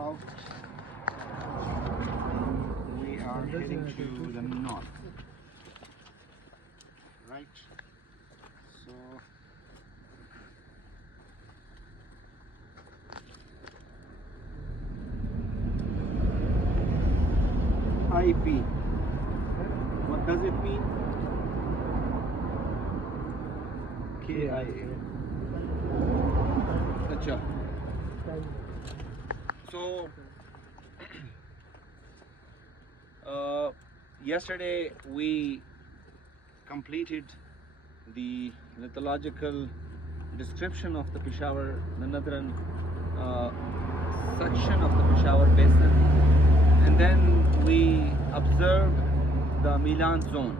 south. We are heading to the north. Right. So IP. What does it mean? KIA. Acha. So yesterday we completed the lithological description of the Peshawar, the northern section of the Peshawar basin, and then we observed the Milan zone,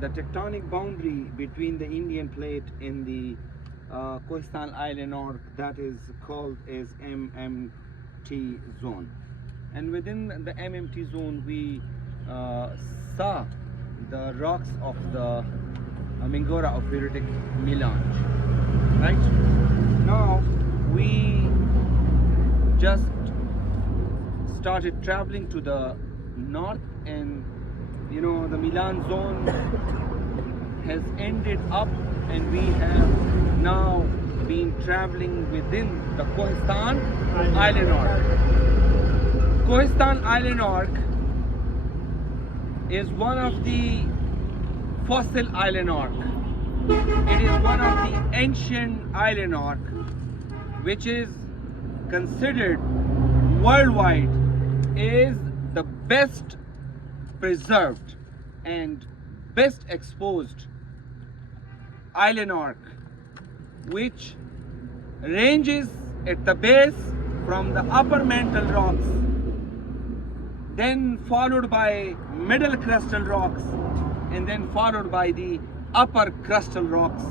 the tectonic boundary between the Indian plate and the Kohistan island arc, that is called as MMT zone. And within the MMT zone we saw the rocks of the Mingora of Viridic melange. Right? Now we just started traveling to the north, and you know the Milan zone has ended up, and we have now been traveling within the Kohistan island arc. Kohistan island arc is one of the fossil island arc. It is one of the ancient island arc which is considered worldwide is the best preserved and best exposed island arc, which ranges at the base from the upper mantle rocks, then followed by middle crustal rocks, and then followed by the upper crustal rocks,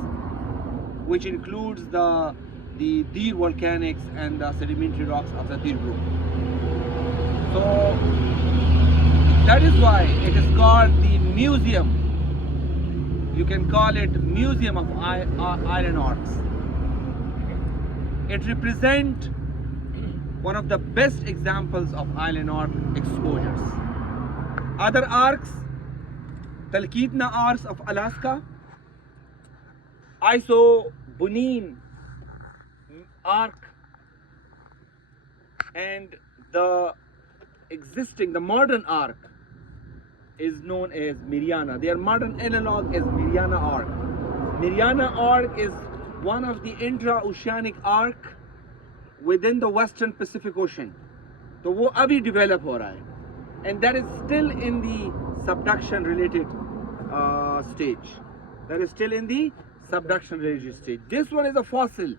which includes the Dir volcanics and the sedimentary rocks of the Dir group. So that is why it is called the museum. You can call it museum of island arcs. It represents one of the best examples of island arc exposures. Other arcs, Talkeetna arcs of Alaska, Isobunine arc, and the modern arc is known as Mariana. Their modern analog is Mariana arc. Mariana arc is one of the intra-oceanic arc within the Western Pacific Ocean. तो वो अभी develop हो रहा है, and that is still in the subduction related stage. That is still in the subduction related stage. This one is a fossil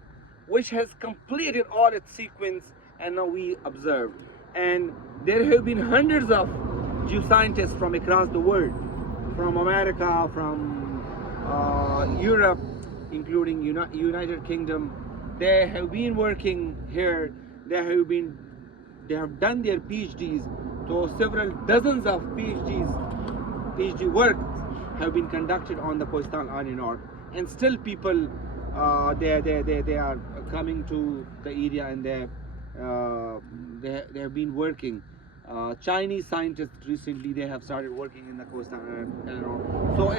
which has completed all its sequence, and now we observe. And there have been hundreds of geoscientists from across the world, from America, from Europe, including United Kingdom. They have been working here. They have done their PhDs. So several dozens of PhD work have been conducted on the Kohistan island arc, and still people they are coming to the area, and they have been working. Chinese scientists recently they have started working in the Kohistan island arc. So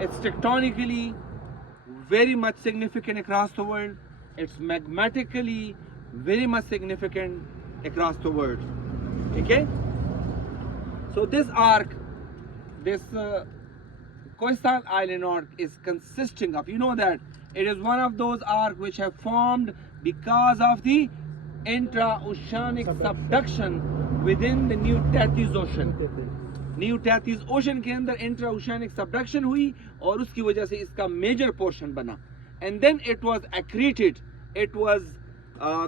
it's tectonically very much significant across the world. It's magmatically very much significant across the world. Okay? So this arc, this Kohistan island arc is consisting of, you know that it is one of those arcs which have formed because of the intra-oceanic subduction within the New Tethys Ocean. New Tethys ocean के अंदर intra oceanic subduction हुई और उसकी वजह से इसका major portion बना, and then it was accreted, it was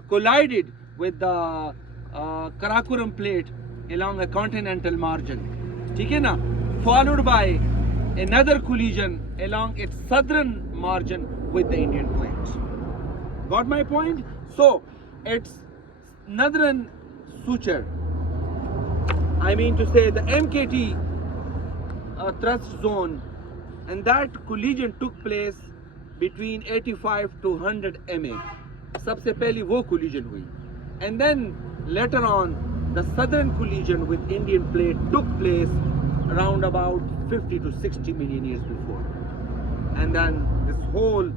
collided with the Karakoram plate along a continental margin, ठीक है ना, followed by another collision along its southern margin with the Indian plate. Got my point? So its northern suture, I mean to say the MKT thrust zone, and that collision took place between 85 to 100 MA. सबसे पहली वो collision हुई, and then later on the southern collision with Indian plate took place around about 50 to 60 million years before. And then this whole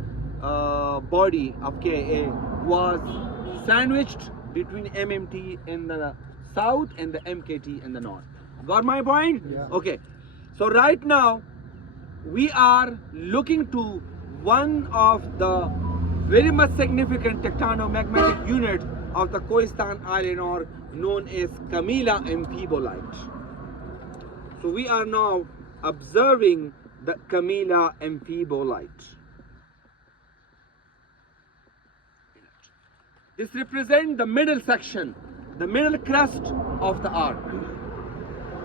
body of Ka was sandwiched between MMT in the south and the MKT in the north. Got my point? Yeah. Okay. So right now we are looking to one of the very much significant tectonomagmatic unit of the Kohistan iron ore known as Kamila amphibolite. So we are now observing the Kamila amphibolite. This represents the middle section, the middle crust of the arc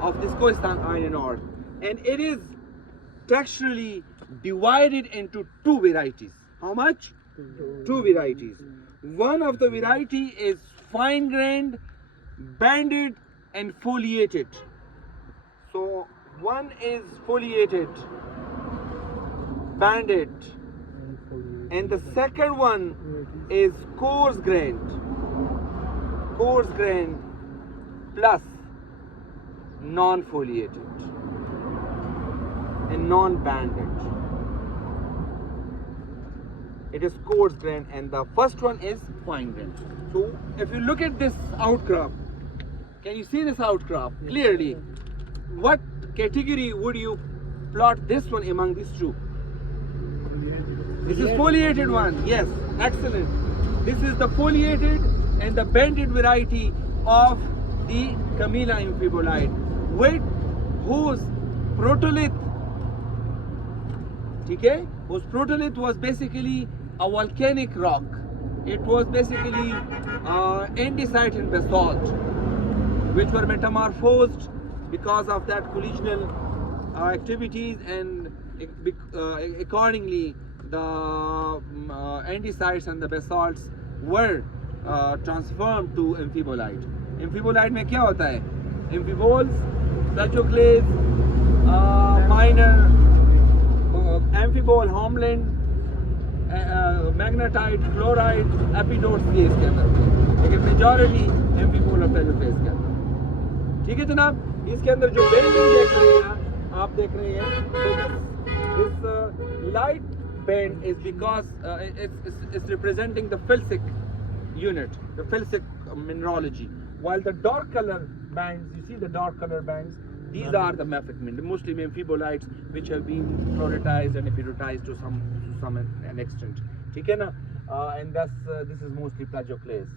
of this Kohistan iron ore, and it is texturally divided into two varieties. How much? Two varieties. One of the variety is fine grained, banded and foliated. So one is foliated, banded, and the second one is coarse grained plus non-foliated and non-banded. It is coarse grained, and the first one is fine grained. So if you look at this outcrop, can you see this outcrop clearly? What category would you plot this one among these two? This is foliated one. Yes, excellent. This is the foliated and the banded variety of the Kamila amphibolite, with whose protolith, okay, whose protolith was basically a volcanic rock. It was basically andesite and basalt, which were metamorphosed because of that collisional activities, and accordingly the andesites and the basalts were transformed to amphibolite. Amphibolite में क्या होता है? Amphiboles, plagioclase, minor, amphibole, homeland, magnetite, chloride, epidotes भी इसके अंदर है, लेकिन majority amphibole और plagioclase के अंदर. ठीक है जनाब, इसके अंदर जो बेरिंग देख रहे हैं आप देख रहे हैं, so this light band is because it's representing the felsic unit, the felsic mineralogy, while the dark color bands, you see the dark color bands, these are the mafic minerals, mostly amphibolites, which have been fluoritized and epidotized to some an extent. ठीक है ना? And thus this is mostly plagioclase,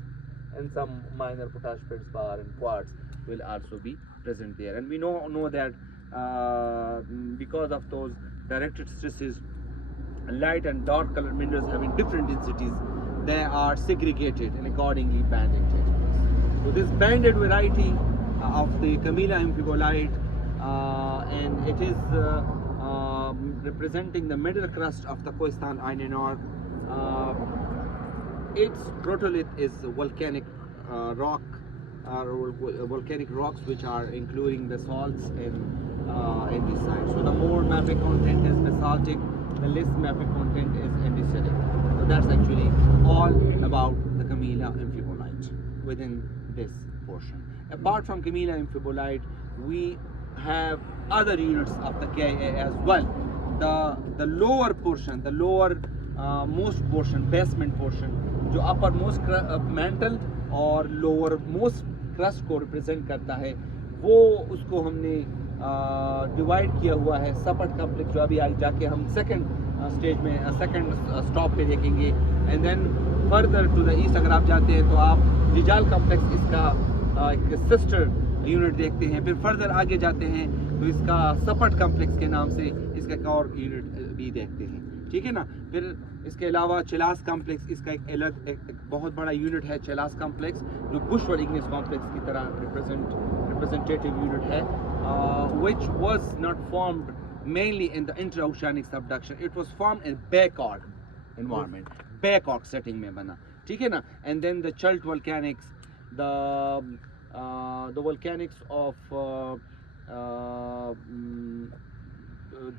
and some minor potash feldspar and quartz will also be present there. And we know that because of those directed stresses, light and dark color minerals having different densities, they are segregated and accordingly banding takes place. So this banded variety of the Kamila amphibolite, and it is representing the middle crust of the Kohistan iron ore. Its protolith is volcanic rock, volcanic rocks, which are including basalts and andesite. So the more mafic content is basaltic, the less mafic content is andesitic. So that's actually all about the Kamila amphibolite within this portion. Apart from Kamila amphibolite, we have other units of the Ka as well. The lower portion, the lower most portion, basement portion, जो upper most mantle और lower most crust को represent करता है, वो उसको हमने divide किया हुआ है सपट कॉम्प्लेक्स, जो अभी जाके हम सेकंड स्टेज में सेकंड स्टॉप पे देखेंगे. And then further to the east अगर आप जाते हैं तो आप जिजाल कॉम्प्लेक्स इसका एक सिस्टर यूनिट देखते हैं. फिर फर्दर आगे जाते हैं तो इसका सपट कॉम्प्लेक्स के नाम से इसका एक और यूनिट भी देखते हैं. ठीक है ना? फिर इसके अलावा चिलास कॉम्प्लेक्स, इसका एक अलग एक बहुत बड़ा यूनिट है चिलास कॉम्प्लेक्स, जो बुशवर्ड इग्नियस कॉम्प्लेक्स की तरह representative unit है, which was not formed mainly in the interoceanic subduction. It was formed in back arc environment, back arc setting में बना. ठीक है ना? And then the chult volcanics, the volcanics of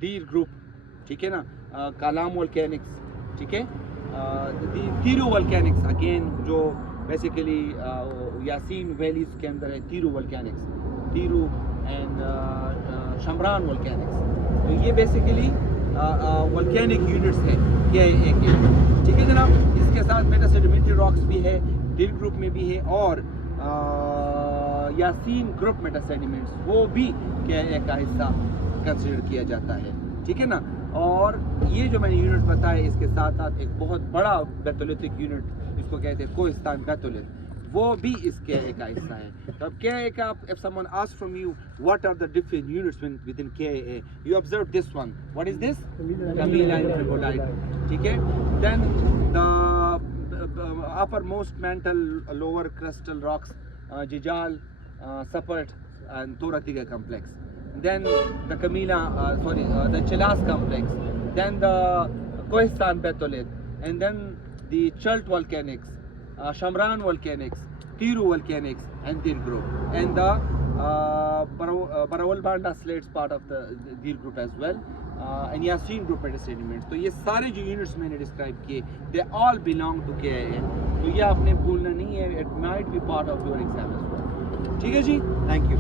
Deer group, ठीक है ना, Kalam volcanics, ठीक है, the Thiru volcanics again, जो बेसिकली यासीन वैलीज के अंदर है तीरू वोल्केनिक्स, तीरू एंड शमरान वोल्केनिक्स। तो ये बेसिकली वोल्केनिक यूनिट्स हैं KIA के, ठीक है जनाब। इसके साथ मेटासेडिमेंट्री रॉक्स भी है, दिल ग्रुप में भी है, और यासीन ग्रुप मेटासेडिमेंट्स वो भी KIA का हिस्सा कंसिडर किया जाता है, ठीक है ना। और ये जो मैंने यूनिट बताया, इसके साथ साथ एक बहुत बड़ा बेथोलिथिक यूनिट, इसको कहते हैं कोहिस्तान बेथोलिथ, वो भी इस KIA का हिस्सा है। तो अब KIA का, if someone asks from you what are the different units within KIA, you observe this one. What is this? Kamila and amphibolite, ठीक है। Then the uppermost mantle, lower crustal rocks, Jijal, Sapert and Toratiga complex. Then the Camila, the Chelas complex. Then the Kohistan batholith, and then the Chult volcanics, Shamran volcanics, Tiru volcanics, and Dir group, and the Barawalbanda slates part of the Dir group as well, and Yasin group sediments. तो ये सारे जो units मैंने describe किए, they all belong to KIA. तो ये आपने भूलना नहीं है, it might be part of your exam as well, ठीक है जी, thank you.